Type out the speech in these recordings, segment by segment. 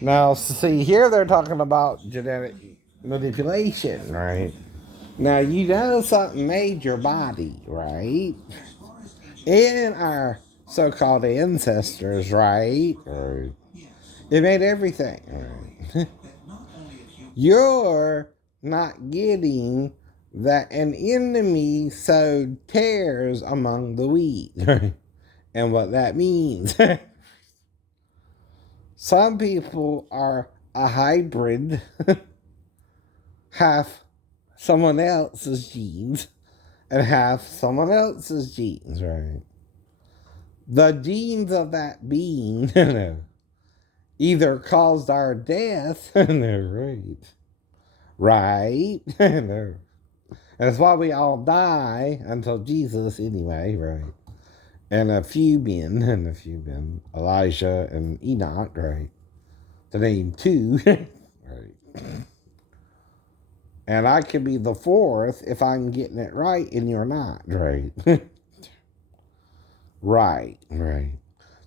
Now, see, here they're talking about genetic manipulation, right? Now, you know something made your body, right? And our so called ancestors, right? Right. It made everything, right? You're not getting that an enemy sowed tares among the wheat, right? And what that means. Some people are a hybrid, have someone else's genes and have someone else's genes, right? The genes of that being either caused our death, right? Right? That's why we all die until Jesus, anyway, right? And a few men, Elijah and Enoch, right? To name two, right? And I could be the fourth if I'm getting it right and you're not, right? Right.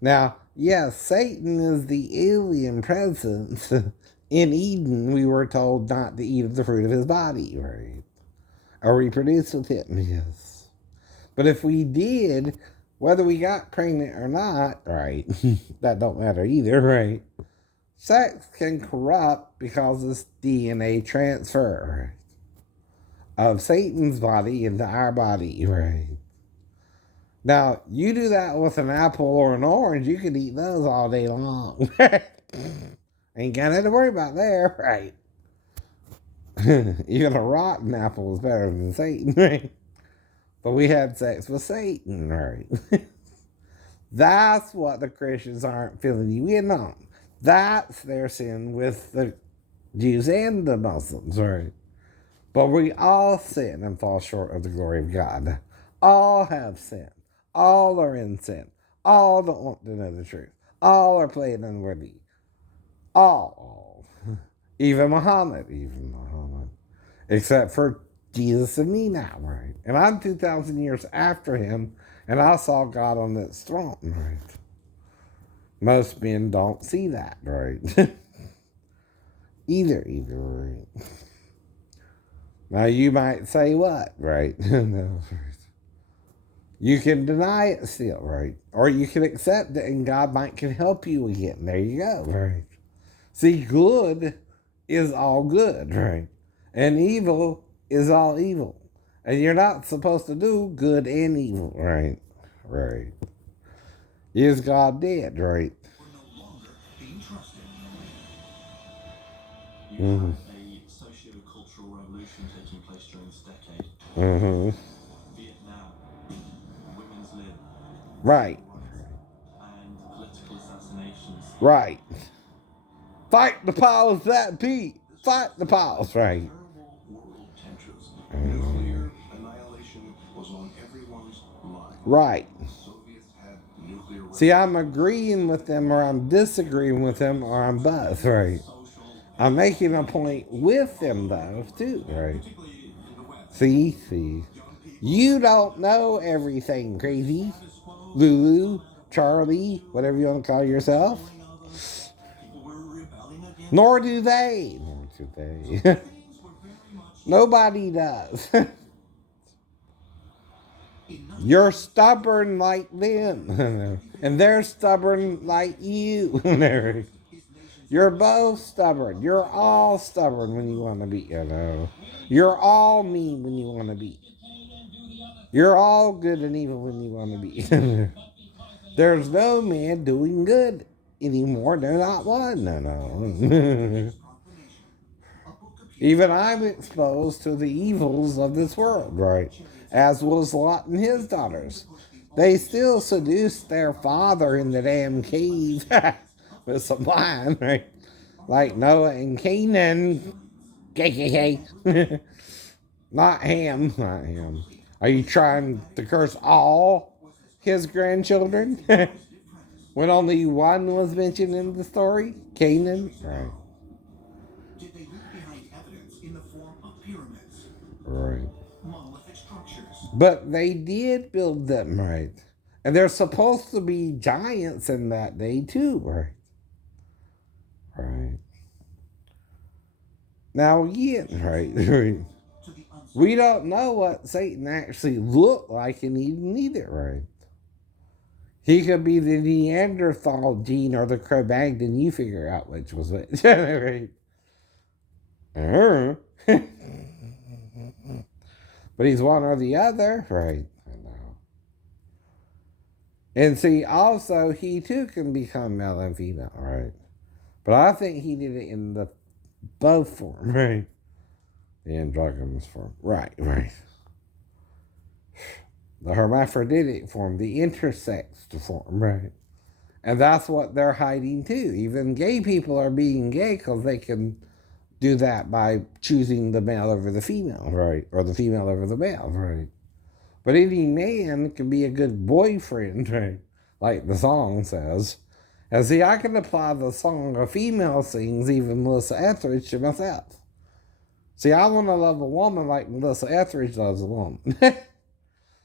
Now, yes, Satan is the alien presence. In Eden, we were told not to eat of the fruit of his body, right? Or reproduce with him, yes. But if we did, whether we got pregnant or not, right, that don't matter either, right? Sex can corrupt because it's DNA transfer of Satan's body into our body, right? Now, you do that with an apple or an orange, you can eat those all day long. Ain't got nothing to worry about there, right? Even a rotten apple is better than Satan, right? But we had sex with Satan, right? That's what the Christians aren't filling you in on. That's their sin with the Jews and the Muslims, right? But we all sin and fall short of the glory of God. All have sinned. All are in sin. All don't want to know the truth. All are playing unworthy. All. Even Muhammad. Except for Jesus and me now, right? And I'm 2,000 years after him, and I saw God on that throne, right? Most men don't see that, right? either, right? Now you might say what, right? No, you can deny it still, right? Or you can accept it and God might can help you again. There you go, right? See, good is all good, right? And evil is all evil. And you're not supposed to do good and evil, right? Right. Is God dead, right? Mm-hmm. A socio-cultural revolution taking place during this decade. Mm-hmm. Vietnam, women's lib, right, and political assassinations. Right. Fight the powers that be. Fight the powers, right? Nuclear annihilation was on everyone's mind. Right. See, I'm agreeing with them or I'm disagreeing with them or I'm both, right? I'm making a point with them though, too, right? See. You don't know everything, crazy. Lulu, Charlie, whatever you want to call yourself. Nor do they. Nobody does. You're stubborn like them. And they're stubborn like you. You're both stubborn. You're all stubborn when you want to be, You're all mean when you want to be. You're all good and evil when you want to be. There's no man doing good anymore. There's not one. No. Even I'm exposed to the evils of this world, right? As was Lot and his daughters. They still seduced their father in the damn cave with some wine, right? Like Noah and Canaan. KKK. Not Ham. Are you trying to curse all his grandchildren? When only one was mentioned in the story? Canaan? Right. Did they leave behind evidence in the form of pyramids? Right. Monolithic structures. But they did build them, right? And there's supposed to be giants in that day too, right? Right. Now again, right? We don't know what Satan actually looked like in Eden either, right? He could be the Neanderthal gene or the Cro-Magnon. You figure out which was which, right? But he's one or the other, right? I know. And see, also, he too can become male and female, right? But I think he did it in the both form, right? The androgynous form. Right. The hermaphroditic form, the intersexed form, right? And that's what they're hiding too. Even gay people are being gay because they can do that by choosing the male over the female, right? Or the female over the male, right? But any man can be a good boyfriend, right? Like the song says. And see, I can apply the song a female sings, even Melissa Etheridge, to myself. See, I want to love a woman like Melissa Etheridge loves a woman.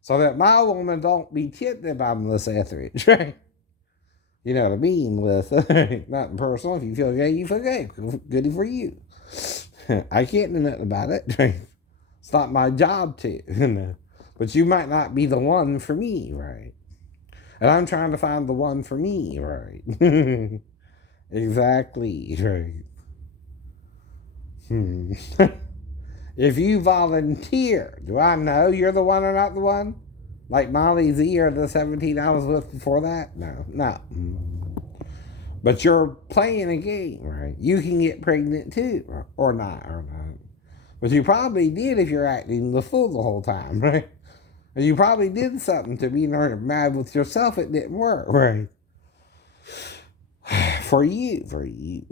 So that my woman don't be tempted by Melissa Etheridge, right? You know what I mean, Melissa? Not personal. If you feel gay, you feel gay. Goody for you. I can't do nothing about it, right? It's not my job to. But you might not be the one for me, right? And I'm trying to find the one for me, right? Exactly, right? If you volunteer, do I know you're the one or not the one? Like Molly Z or the 17 I was with before that? No. But you're playing a game, right? You can get pregnant too, or not. But you probably did if you're acting the fool the whole time, right? And you probably did something to be mad with yourself. It didn't work, right? For you.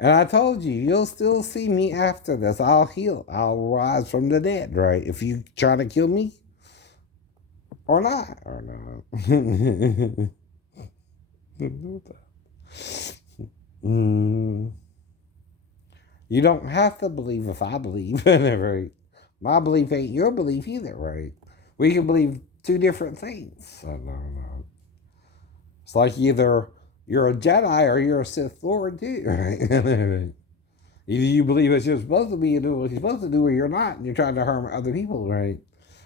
And I told you, you'll still see me after this. I'll heal. I'll rise from the dead, right? If you try to kill me, or not. You don't have to believe if I believe, right? My belief ain't your belief either, right? We can believe two different things. No. It's like either you're a Jedi or you're a Sith Lord too, right? Either you believe that you're supposed to be and do what you're supposed to do, or you're not, and you're trying to harm other people, right?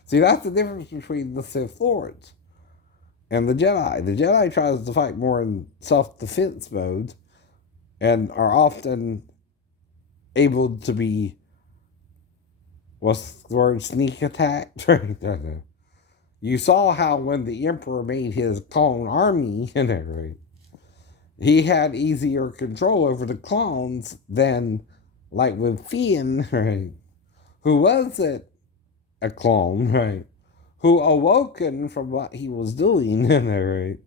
See, that's the difference between the Sith Lords and the Jedi. The Jedi tries to fight more in self-defense mode and are often able to be, what's the word, sneak attacked, right? You saw how when the Emperor made his clone army, right? He had easier control over the clones than, like with Fionn, right? Who wasn't a clone, right? Who awoken from what he was doing, right?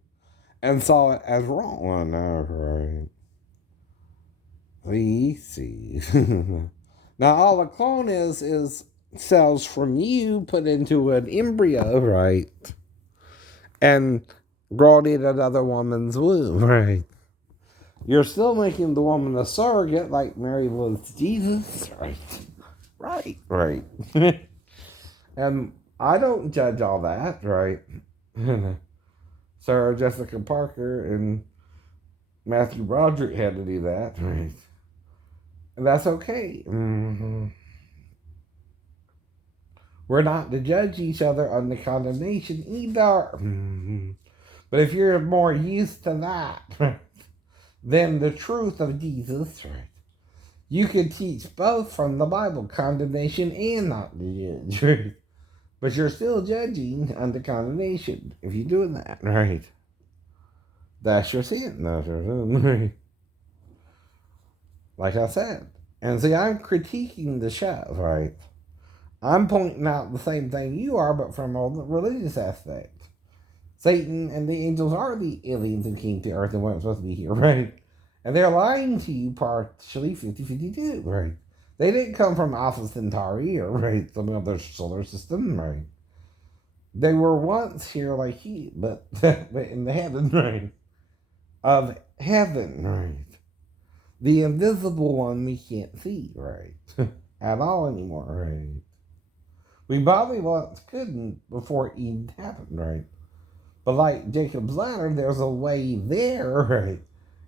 And saw it as wrong, right? See. Now all a clone is cells from you put into an embryo, right? And brought in another woman's womb, right? You're still making the woman a surrogate like Mary was Jesus, right? Right. And I don't judge all that, right? Sarah Jessica Parker and Matthew Broderick had to do that, right? And that's okay. We're not to judge each other on the condemnation either. But if you're more used to that than the truth of Jesus, right, you can teach both from the Bible, condemnation and not to judge, right? But you're still judging under condemnation if you're doing that, right? That's your sin. That's your sin, right? Like I said. And see, I'm critiquing the show, right? I'm pointing out the same thing you are, but from a religious aspect. Satan and the angels are the aliens who came to Earth and weren't supposed to be here, right? And they're lying to you partially 50-52, right? They didn't come from Alpha Centauri or, right, some other solar system, right? They were once here like you, but in the heaven, right? Of heaven, right? The invisible one we can't see, right? At all anymore, right? We probably once couldn't before Eden happened, right? But like Jacob's ladder, there's a way there, right?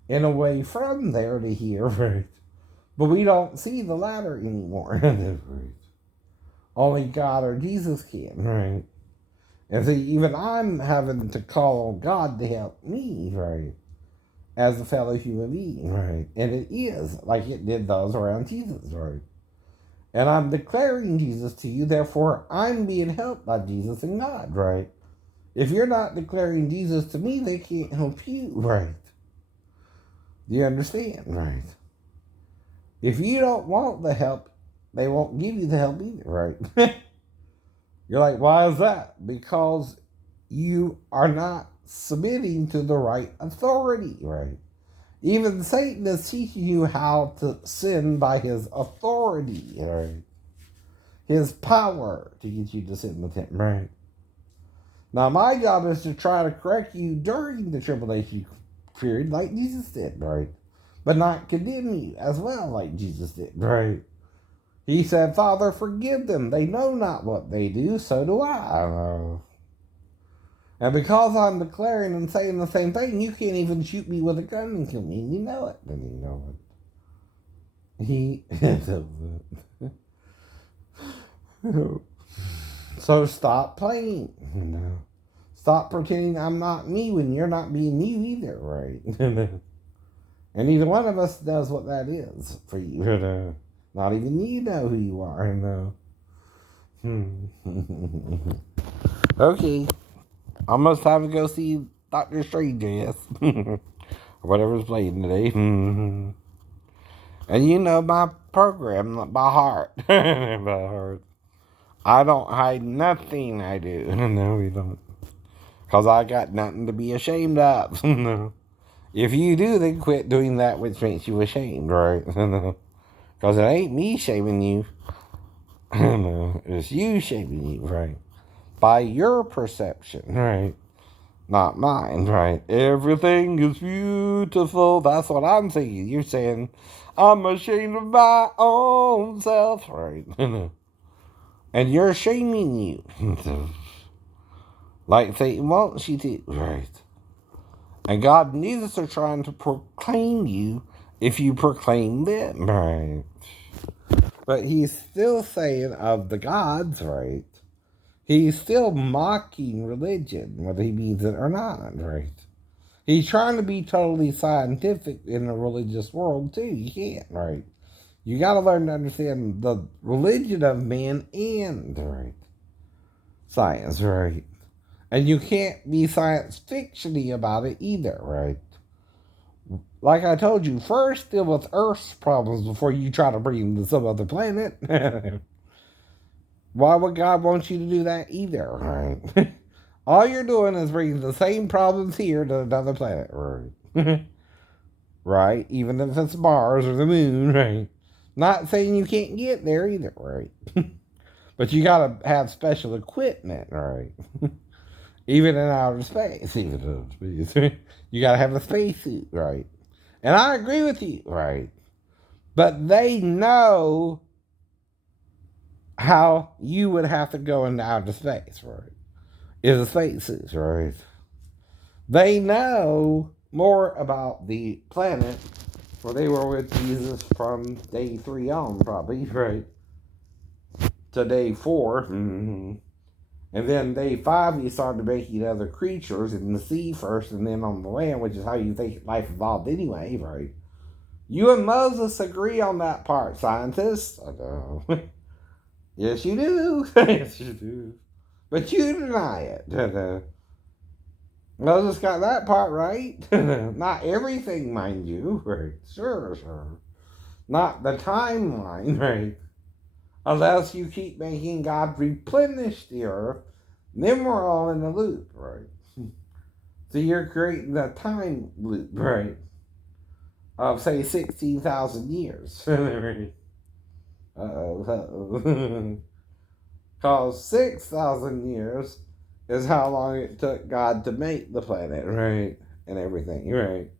in a way from there to here, right? But we don't see the ladder anymore. Right? Only God or Jesus can, right? And see, even I'm having to call on God to help me, right? As a fellow human being, right? And it is like it did those around Jesus, right? And I'm declaring Jesus to you, therefore I'm being helped by Jesus and God, right? If you're not declaring Jesus to me, they can't help you, right? Do you understand, right? If you don't want the help, they won't give you the help either, right? You're like, why is that? Because you are not submitting to the right authority, right? Even Satan is teaching you how to sin by his authority, right? His power to get you to sin with him, right? Now, my job is to try to correct you during the tribulation period, like Jesus did, right? But not condemn you as well, like Jesus did, right? He said, Father, forgive them. They know not what they do, so do I. And because I'm declaring and saying the same thing, you can't even shoot me with a gun and kill me. You know it. And you know it. So stop playing. Stop pretending I'm not me when you're not being you either, right? And neither one of us knows what that is for you. Not even you know who you are. Okay. Almost time to go see Doctor Strange, I guess. Or whatever's playing today. And you know my program by heart. By heart. I don't hide nothing I do. No, we don't. Because I got nothing to be ashamed of. No. If you do, then quit doing that which makes you ashamed, right? Because it ain't me shaming you. No, it's you shaming you, right? By your perception, right? Not mine, right? Everything is beautiful. That's what I'm saying. You're saying, I'm ashamed of my own self, right? And you're shaming you. Like Satan wants you to, right? And God and Jesus are trying to proclaim you if you proclaim them, right? But he's still saying of the gods, right? He's still mocking religion, whether he means it or not, right? He's trying to be totally scientific in the religious world, too. You can't, right? You got to learn to understand the religion of man and, right, science, right? And you can't be science fiction-y about it either, right? Like I told you, first deal with Earth's problems before you try to bring them to some other planet. Why would God want you to do that either, right? All you're doing is bringing the same problems here to another planet, right? Right? Even if it's Mars or the moon, right? Not saying you can't get there either, right? But you gotta have special equipment, right? Even in outer space, even in space. You gotta have a spacesuit, right? And I agree with you, right? But they know how you would have to go into outer space, right? Is a spacesuit, right? They know more about the planet, where they were with Jesus from day 3 on, probably, right? To day 4. Mm-hmm. And then day 5, you started making other creatures in the sea first, and then on the land, which is how you think life evolved anyway, right? You and Moses agree on that part, scientists. I know. Yes, you do. Yes, you do. But you deny it. Moses got that part right. Not everything, mind you. Right? Sure, sure. Not the timeline, right? Unless you keep making God replenish the earth, then we're all in the loop, right? So you're creating the time loop, right? Of, say, 16,000 years. Uh-oh. Because 6,000 years is how long it took God to make the planet, right? And everything, right?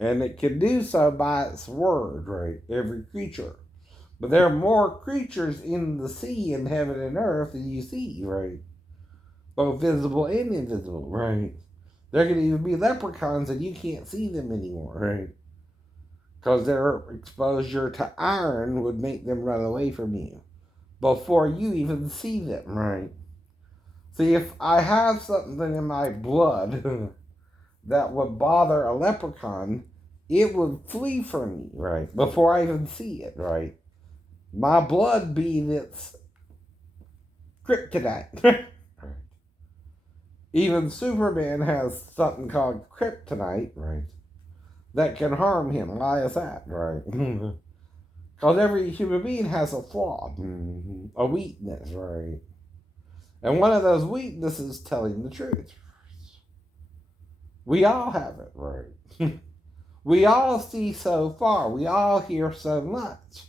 And it can do so by its word, right? Every creature. But there are more creatures in the sea and heaven and earth than you see, right? Both visible and invisible, right? There could even be leprechauns and you can't see them anymore, right? Because their exposure to iron would make them run away from you before you even see them, right? See, if I have something in my blood that would bother a leprechaun, it would flee from me, right? Before I even see it, right? My blood being its kryptonite. Right. Even Superman has something called kryptonite, right? That can harm him. Why is that, right? Because every human being has a flaw, a weakness, right? And one of those weaknesses is telling the truth. We all have it, right? We all see so far. We all hear so much.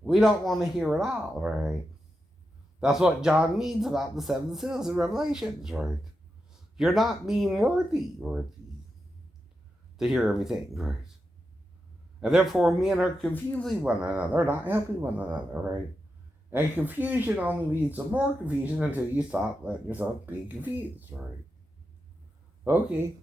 We don't want to hear it all, right? That's what John means about the seven seals in Revelations, right? You're not being worthy to hear everything, right? And therefore, men are confusing one another, not helping one another, right? And confusion only leads to more confusion until you stop letting yourself be confused, right? Okay.